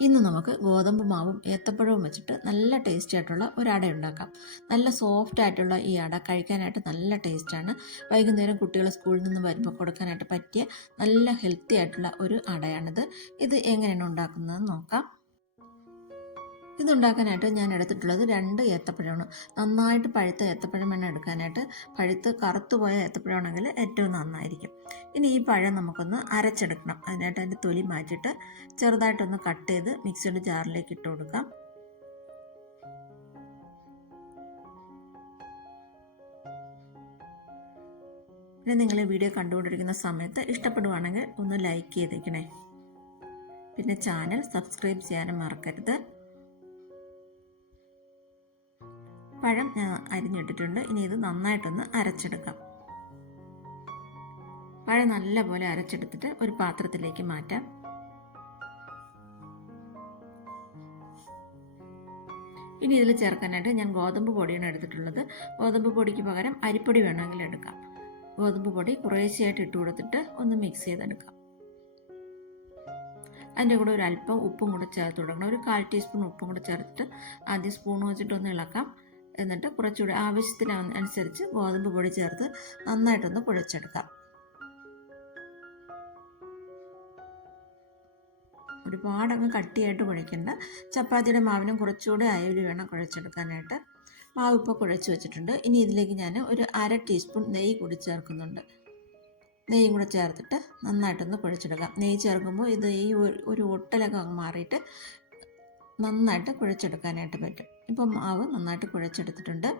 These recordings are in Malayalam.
ഇന്ന് നമുക്ക് ഗോതമ്പ് മാവും ഏത്തപ്പഴവും വെച്ചിട്ട് നല്ല ടേസ്റ്റി ആയിട്ടുള്ള ഒരു അട ഉണ്ടാക്കാം. നല്ല സോഫ്റ്റ് ആയിട്ടുള്ള ഈ അട കഴിക്കാനായിട്ട് നല്ല ടേസ്റ്റാണ് വൈകുന്നേരം കുട്ടികൾ സ്കൂളിൽ നിന്ന് വരുമ്പോൾ കൊടുക്കാനായിട്ട് പറ്റിയ നല്ല ഹെൽത്തി ആയിട്ടുള്ള ഒരു അടയാണിത്. ഇത് എങ്ങനെയാണ് ഉണ്ടാക്കുന്നതെന്ന് നോക്കാം. ഇതുണ്ടാക്കാനായിട്ട് ഞാൻ എടുത്തിട്ടുള്ളത് രണ്ട് ഏത്തപ്പഴമാണ്. നന്നായിട്ട് പഴുത്ത ഏത്തപ്പഴം വേണം എടുക്കാനായിട്ട്. പഴുത്ത് കറുത്തുപോയ ഏത്തപ്പഴമാണെങ്കിൽ ഏറ്റവും നന്നായിരിക്കും. ഇനി ഈ പഴം നമുക്കൊന്ന് അരച്ചെടുക്കണം. അതിനായിട്ട് അതിന്റെ തൊലി മാറ്റിയിട്ട് ചെറുതായിട്ടൊന്ന് കട്ട് ചെയ്ത് മിക്സിയുടെ ജാറിലേക്ക് ഇട്ട് കൊടുക്കാം. പിന്നെ നിങ്ങൾ വീഡിയോ കണ്ടുകൊണ്ടിരിക്കുന്ന സമയത്ത് ഇഷ്ടപ്പെടുവാണെങ്കിൽ ഒന്ന് ലൈക്ക് ചെയ്തേക്കണേ. പിന്നെ ചാനൽ സബ്സ്ക്രൈബ് ചെയ്യാനും മറക്കരുത്. പഴം അരിഞ്ഞിട്ടിട്ടുണ്ട്. ഇനി ഇത് നന്നായിട്ടൊന്ന് അരച്ചെടുക്കാം. പഴം നല്ലപോലെ അരച്ചെടുത്തിട്ട് ഒരു പാത്രത്തിലേക്ക് മാറ്റാം. ഇനി ഇതിൽ ചേർക്കാനായിട്ട് ഞാൻ ഗോതമ്പ് പൊടിയാണ് എടുത്തിട്ടുള്ളത്. ഗോതമ്പ് പൊടിക്ക് പകരം അരിപ്പൊടി വേണമെങ്കിൽ എടുക്കാം. ഗോതമ്പ് പൊടി കുറേശ്ശെയായിട്ട് ഇട്ട് കൊടുത്തിട്ട് ഒന്ന് മിക്സ് ചെയ്തെടുക്കാം. അതിന്റെ കൂടെ ഒരു അല്പം ഉപ്പും കൂടെ ചേർത്ത് കൊടുക്കണം. ഒരു കാൽ ടീസ്പൂൺ ഉപ്പും കൂടെ ചേർത്തിട്ട് ആദ്യം സ്പൂൺ വെച്ചിട്ടൊന്ന് ഇളക്കാം. എന്നിട്ട് കുറച്ചുകൂടി ആവശ്യത്തിന് അനുസരിച്ച് ഗോതമ്പ് പൊടി ചേർത്ത് നന്നായിട്ടൊന്ന് കുഴച്ചെടുക്കാം. ഒരുപാടങ്ങ് കട്ടിയായിട്ട് കുഴയ്ക്കേണ്ട. ചപ്പാത്തിയുടെ മാവിനും കുറച്ചുകൂടി അയവിൽ വേണം കുഴച്ചെടുക്കാനായിട്ട്. മാവ് ഇപ്പോൾ കുഴച്ച് വെച്ചിട്ടുണ്ട്. ഇനി ഇതിലേക്ക് ഞാൻ ഒരു അര ടീസ്പൂൺ നെയ്യ് കൂടി ചേർക്കുന്നുണ്ട്. നെയ്യും കൂടെ ചേർത്തിട്ട് നന്നായിട്ടൊന്ന് കുഴച്ചെടുക്കാം. നെയ്യ് ചേർക്കുമ്പോൾ ഇത് ഈ ഒരു ഒട്ടലൊക്കെ മാറിയിട്ട് നന്നായിട്ട് കുഴച്ചെടുക്കാനായിട്ട് പറ്റും. ഇപ്പം മാവ് നന്നായിട്ട് കുഴച്ചെടുത്തിട്ടുണ്ട്.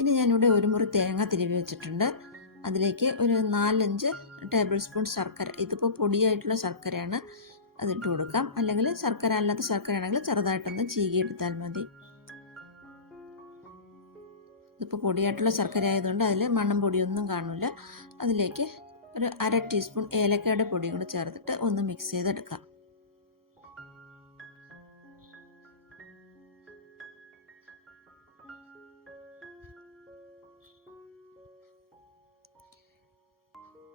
ഇനി ഞാനിവിടെ ഒരു മുറി തേങ്ങ തിരുവി വെച്ചിട്ടുണ്ട്. അതിലേക്ക് ഒരു നാലഞ്ച് ടേബിൾ സ്പൂൺ ശർക്കര. ഇതിപ്പോൾ പൊടിയായിട്ടുള്ള ശർക്കരയാണ്. അതിട്ട് കൊടുക്കാം. അല്ലെങ്കിൽ ശർക്കര അല്ലാത്ത ശർക്കര ആണെങ്കിൽ ചെറുതായിട്ടൊന്ന് ചീകിയെടുത്താൽ മതി. ഇതിപ്പോൾ പൊടിയായിട്ടുള്ള ശർക്കര ആയതുകൊണ്ട് അതിൽ മണ്ണും പൊടിയൊന്നും കാണില്ല അതിലേക്ക് ഒരു അര ടീസ്പൂൺ ഏലക്കയുടെ പൊടിയും കൂടെ ചേർത്തിട്ട് ഒന്ന് മിക്സ് ചെയ്തെടുക്കാം.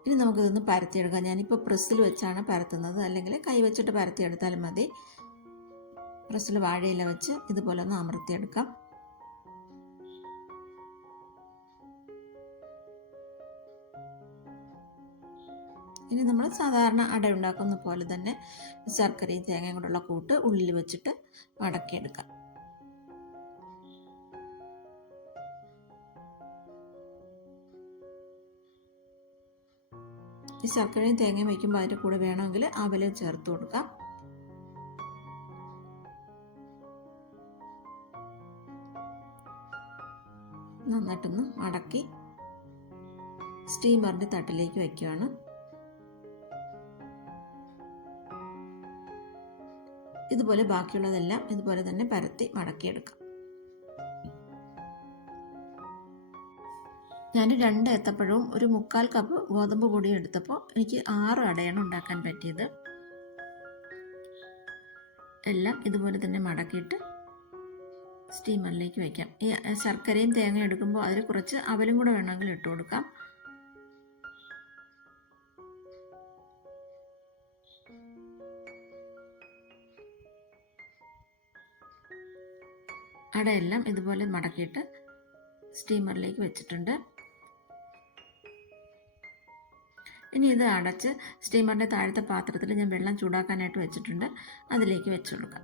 ഇനി നമുക്കിതൊന്ന് പരത്തിയെടുക്കാം. ഞാനിപ്പോൾ പ്രസ്സിൽ വെച്ചാണ് പരത്തുന്നത്. അല്ലെങ്കിൽ കൈ വെച്ചിട്ട് പരത്തിയെടുത്താലും മതി. പ്രസ്സിൽ വാഴയില വെച്ച് ഇതുപോലെ ഒന്ന് അമർത്തിയെടുക്കാം. ഇനി നമ്മൾ സാധാരണ അട ഉണ്ടാക്കുന്ന പോലെ തന്നെ ശർക്കരയും തേങ്ങയും കൂടെയുള്ള കൂട്ട് ഉള്ളിൽ വെച്ചിട്ട് മടക്കിയെടുക്കാം. ഈ ശർക്കരയും തേങ്ങയും വയ്ക്കുമ്പോൾ അതിന്റെ കൂടെ വേണമെങ്കിൽ അവലും ചേർത്ത് കൊടുക്കാം. നന്നായിട്ടൊന്ന് മടക്കി സ്റ്റീമറിന്റെ തട്ടിലേക്ക് വയ്ക്കുകയാണ്. ഇതുപോലെ ബാക്കിയുള്ളതെല്ലാം ഇതുപോലെ തന്നെ പരത്തി മടക്കിയെടുക്കാം. ഞാൻ രണ്ട് ഏത്തപ്പഴവും ഒരു മുക്കാൽ കപ്പ് ഗോതമ്പ് പൊടിയും എടുത്തപ്പോൾ എനിക്ക് ആറ് അടയാണ് ഉണ്ടാക്കാൻ പറ്റിയത്. എല്ലാം ഇതുപോലെ തന്നെ മടക്കിയിട്ട് സ്റ്റീമറിലേക്ക് വയ്ക്കാം ഈ ശർക്കരയും തേങ്ങയും എടുക്കുമ്പോൾ അതിൽ കുറച്ച് അവലും കൂടെ വേണമെങ്കിൽ ഇട്ട് കൊടുക്കാം. അടയെല്ലാം ഇതുപോലെ മടക്കിയിട്ട് സ്റ്റീമറിലേക്ക് വെച്ചിട്ടുണ്ട്. ഇനി ഇത് അടച്ച് സ്റ്റീമറിന്റെ താഴത്തെ പാത്രത്തിൽ ഞാൻ വെള്ളം ചൂടാക്കാനായിട്ട് വെച്ചിട്ടുണ്ട്. അതിലേക്ക് വെച്ച് കൊടുക്കാം.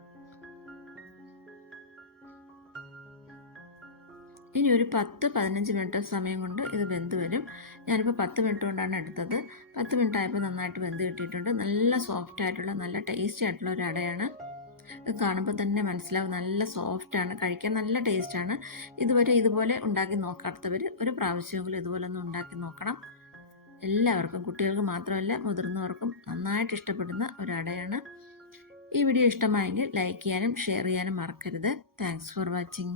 ഇനി ഒരു പത്ത് പതിനഞ്ച് മിനിറ്റ് സമയം കൊണ്ട് ഇത് വെന്ത് വരും. ഞാനിപ്പോൾ പത്ത് മിനിറ്റ് കൊണ്ടാണ് എടുത്തത്. പത്ത് മിനിറ്റ് ആയപ്പോൾ നന്നായിട്ട് വെന്ത് കിട്ടിയിട്ടുണ്ട്. നല്ല സോഫ്റ്റ് ആയിട്ടുള്ള നല്ല ടേസ്റ്റി ആയിട്ടുള്ള ഒരു അടയാണ്. ഇത് കാണുമ്പോൾ തന്നെ മനസ്സിലാവും നല്ല സോഫ്റ്റാണ് കഴിക്കാൻ നല്ല ടേസ്റ്റാണ് ഇതുവരെ ഇതുപോലെ ഉണ്ടാക്കി നോക്കാത്തവർ ഒരു പ്രാവശ്യമെങ്കിലും ഇതുപോലെ ഒന്ന് ഉണ്ടാക്കി നോക്കണം. എല്ലാവർക്കും കുട്ടികൾക്ക് മാത്രമല്ല മുതിർന്നവർക്കും നന്നായിട്ട് ഇഷ്ടപ്പെടുന്ന ഒരു ഈ വീഡിയോ ഇഷ്ടമായെങ്കിൽ ലൈക്ക് ചെയ്യാനും ഷെയർ ചെയ്യാനും മറക്കരുത്. Thanks for watching